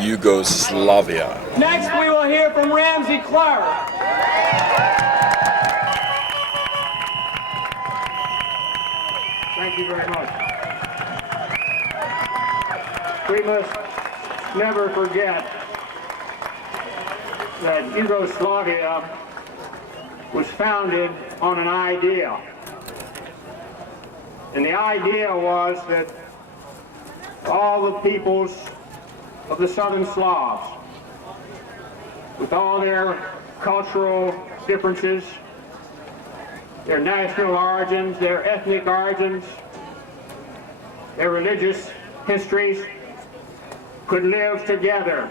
Yugoslavia. Next, we will hear from Ramsey Clark. Thank you very much. We must never forget that Yugoslavia was founded on an idea. And the idea was that all the peoples of the Southern Slavs, with all their cultural differences, their national origins, their ethnic origins, their religious histories, could live together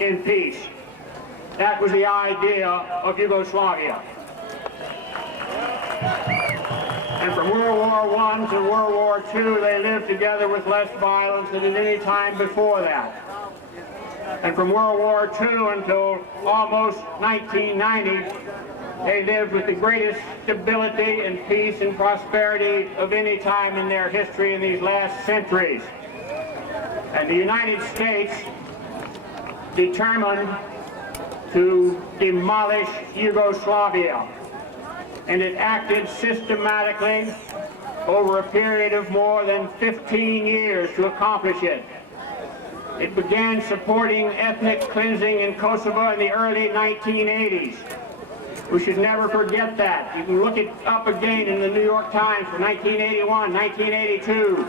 in peace. That was the idea of Yugoslavia. And from World War I to World War II, they lived together with less violence than at any time before that. And from World War II until almost 1990, they lived with the greatest stability and peace and prosperity of any time in their history in these last centuries. And the United States determined to demolish Yugoslavia. And it acted systematically over a period of more than 15 years to accomplish it. It began supporting ethnic cleansing in Kosovo in the early 1980s. We should never forget that. You can look it up again in the New York Times for 1981, 1982.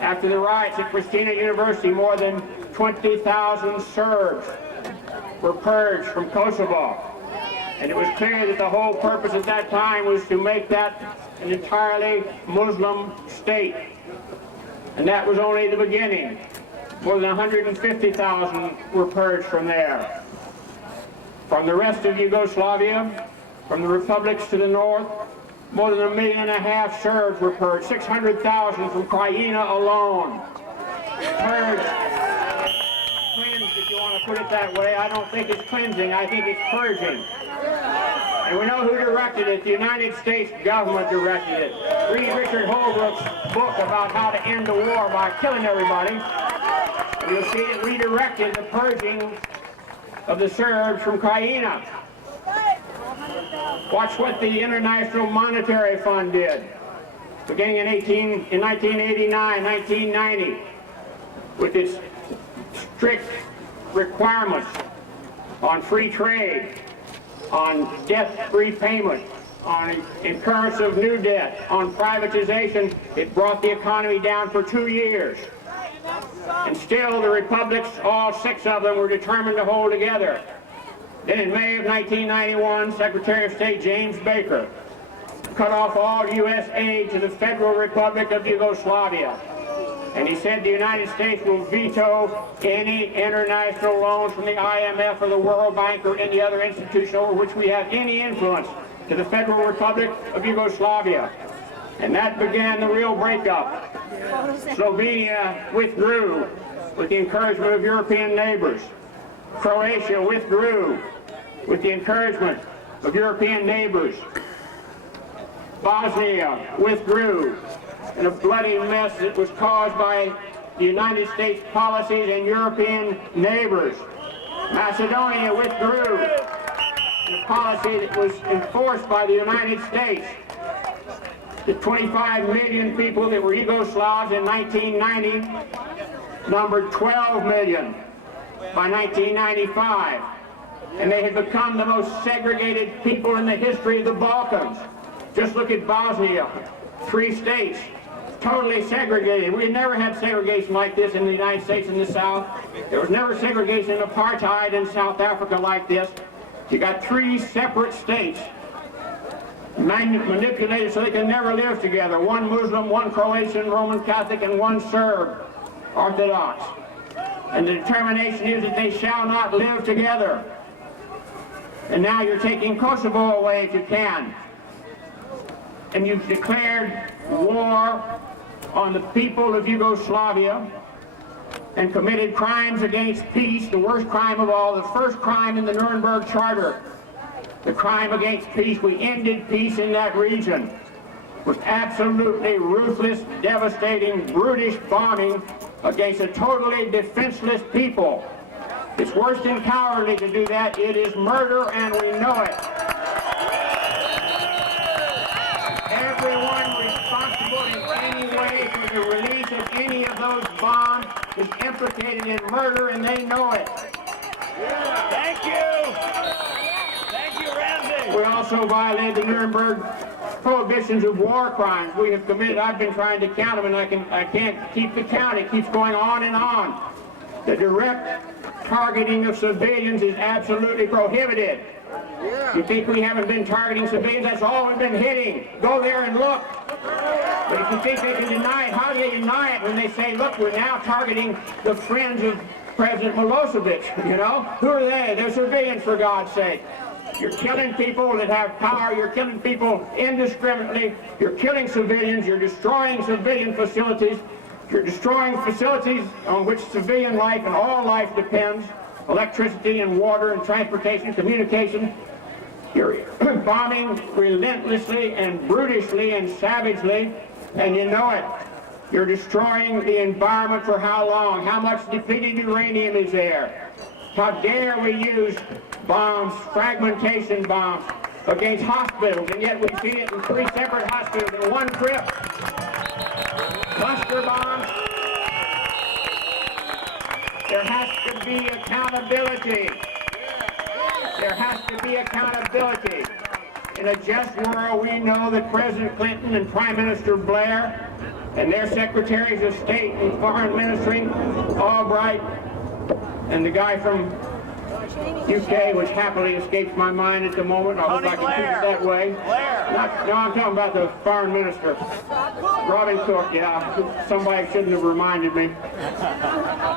After the riots at Pristina University, more than 20,000 Serbs were purged from Kosovo. And it was clear that the whole purpose at that time was to make that an entirely Muslim state. And that was only the beginning. More than 150,000 were purged from there. From the rest of Yugoslavia, from the republics to the north, more than 1.5 million Serbs were purged. 600,000 from Krajina alone. Purged. Cleansed, if you want to put it that way. I don't think it's cleansing, I think it's purging. And we know who directed it. The United States government directed it. Read Richard Holbrooke's book about how to end the war by killing everybody. And you'll see it redirected the purging of the Serbs from Krajina. Watch what the International Monetary Fund did, beginning in 1989, 1990, with its strict requirements on free trade, on debt repayment, on incurrence of new debt, on privatization. It brought the economy down for 2 years. And still the republics, all 6 of them, were determined to hold together. Then in May of 1991, Secretary of State James Baker cut off all U.S. aid to the Federal Republic of Yugoslavia. And he said the United States will veto any international loans from the IMF or the World Bank or any other institution over which we have any influence to the Federal Republic of Yugoslavia. And that began the real breakup. Slovenia withdrew with the encouragement of European neighbors. Croatia withdrew with the encouragement of European neighbors. Bosnia withdrew in a bloody mess that was caused by the United States policies and European neighbors. Macedonia withdrew in a policy that was enforced by the United States. The 25 million people that were Yugoslavs in 1990 numbered 12 million by 1995. And they had become the most segregated people in the history of the Balkans. Just look at Bosnia, 3 states, totally segregated. We never had segregation like this in the United States in the South. There was never segregation in apartheid in South Africa like this. You got 3 separate states manipulated so they can never live together. 1 Muslim, 1 Croatian, Roman Catholic, and 1 Serb Orthodox. And the determination is that they shall not live together. And now you're taking Kosovo away if you can. And you've declared war on the people of Yugoslavia and committed crimes against peace, the worst crime of all, the first crime in the Nuremberg Charter. The crime against peace. We ended peace in that region with absolutely ruthless, devastating, brutish bombing against a totally defenseless people. It's worse than cowardly to do that. It is murder, and we know it. Everyone responsible in any way for the release of any of those bombs is implicated in murder, and they know it. Thank you. Thank you, Ramsey. We also violated the Nuremberg prohibitions of war crimes. We have committed, I've been trying to count them, and I can't keep the count. It keeps going on and on. The direct targeting of civilians is absolutely prohibited. You think we haven't been targeting civilians? That's all we've been hitting. Go there and look. But if you think they can deny it, how do they deny it when they say, look, we're now targeting the friends of President Milosevic, you know? Who are they? They're civilians, for God's sake. You're killing people that have power. You're killing people indiscriminately. You're killing civilians. You're destroying civilian facilities. You're destroying facilities on which civilian life and all life depends. Electricity and water and transportation, communication. You're bombing relentlessly and brutishly and savagely, and you know it. You're destroying the environment for how long? How much depleted uranium is there? How dare we use bombs, fragmentation bombs, against hospitals, and yet we've seen it in 3 separate hospitals in one trip. Cluster bombs. There has to be accountability. There has to be accountability. In a just world, we know that President Clinton and Prime Minister Blair and their secretaries of state and foreign ministry, Albright, and the guy from UK, which happily escapes my mind at the moment. I hope I can keep it that way. No, I'm talking about the foreign minister. Robin Cook, yeah. Somebody shouldn't have reminded me.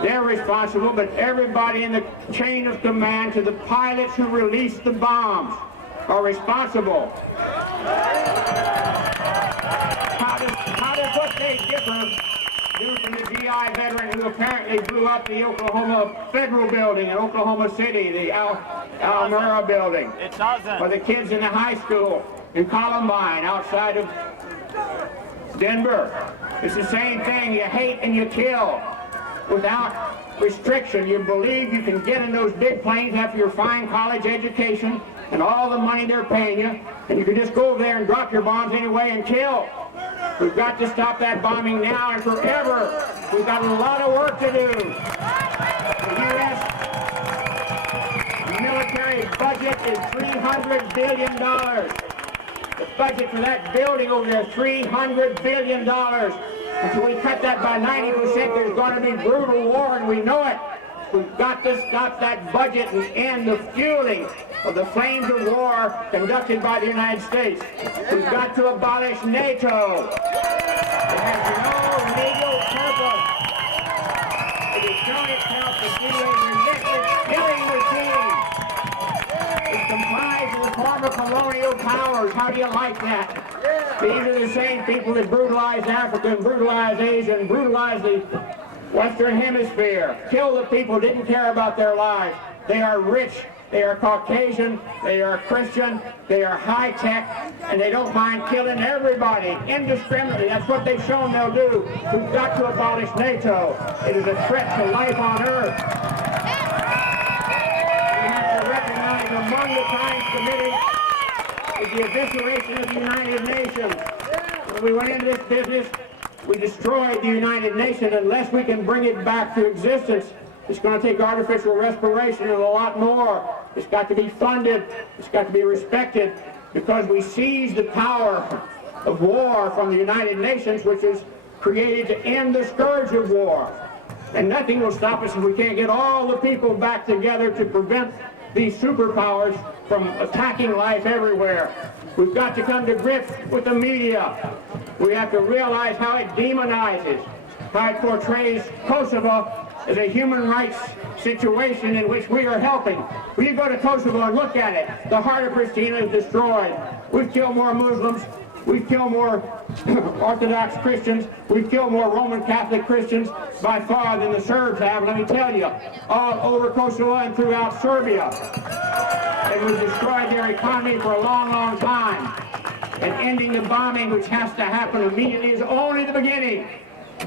They're responsible, but everybody in the chain of command to the pilots who released the bombs are responsible. How does what they differ do from the GI veteran who apparently blew up the Oklahoma Federal Building in Oklahoma City, the Almira Building? It doesn't. Or the kids in the high school in Columbine outside of Denver. It's the same thing. You hate and you kill without restriction. You believe you can get in those big planes after your fine college education and all the money they're paying you, and you can just go over there and drop your bombs anyway and kill. We've got to stop that bombing now and forever. We've got a lot of work to do. The U.S. military budget is $300 billion. The budget for that building over there is $300 billion. Until we cut that by 90%, there's going to be brutal war, and we know it. We've got to stop that budget and end the fueling of the flames of war conducted by the United States. We've got to abolish NATO. It has no legal purpose. It has shown itself to be a relentless killing machine. It complies with the former colonial powers. How do you like that? These are the same people that brutalized Africa and brutalized Asia and brutalized the Western Hemisphere. Kill the people, didn't care about their lives. They are rich, they are Caucasian, they are Christian, they are high-tech, and they don't mind killing everybody indiscriminately. That's what they've shown they'll do. We've got to abolish NATO. It is a threat to life on Earth. We have to recognize among the crimes committed is the evisceration of the United Nations. When we went into this business, we destroyed the United Nations. Unless we can bring it back to existence, it's going to take artificial respiration and a lot more. It's got to be funded. It's got to be respected, because we seized the power of war from the United Nations, which is created to end the scourge of war. And nothing will stop us if we can't get all the people back together to prevent these superpowers from attacking life everywhere. We've got to come to grips with the media. We have to realize how it demonizes, how it portrays Kosovo as a human rights situation in which we are helping. When you go to Kosovo and look at it, the heart of Pristina is destroyed. We've killed more Muslims, we've killed more Orthodox Christians, we've killed more Roman Catholic Christians by far than the Serbs have, let me tell you, all over Kosovo and throughout Serbia. And we've destroyed their economy for a long, long time. And ending the bombing, which has to happen immediately, is only the beginning.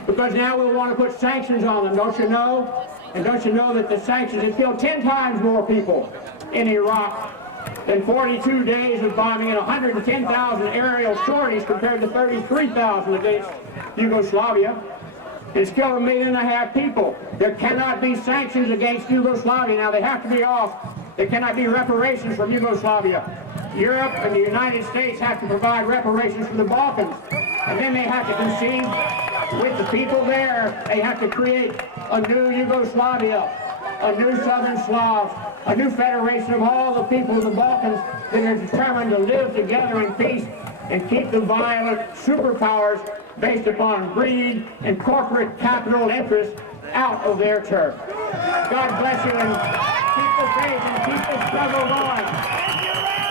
because now we want to put sanctions on them, don't you know? And don't you know that the sanctions have killed 10 times more people in Iraq than 42 days of bombing and 110,000 aerial sorties compared to 33,000 against Yugoslavia. It's killed 1.5 million people. There cannot be sanctions against Yugoslavia. Now they have to be off. There cannot be reparations from Yugoslavia. Europe and the United States have to provide reparations for the Balkans. And then they have to concede with the people there. They have to create a new Yugoslavia, a new Southern Slavs, a new federation of all the people of the Balkans that are determined to live together in peace and keep the violent superpowers based upon greed and corporate capital interests out of their turf. God bless you, and keep the faith and keep the struggle going.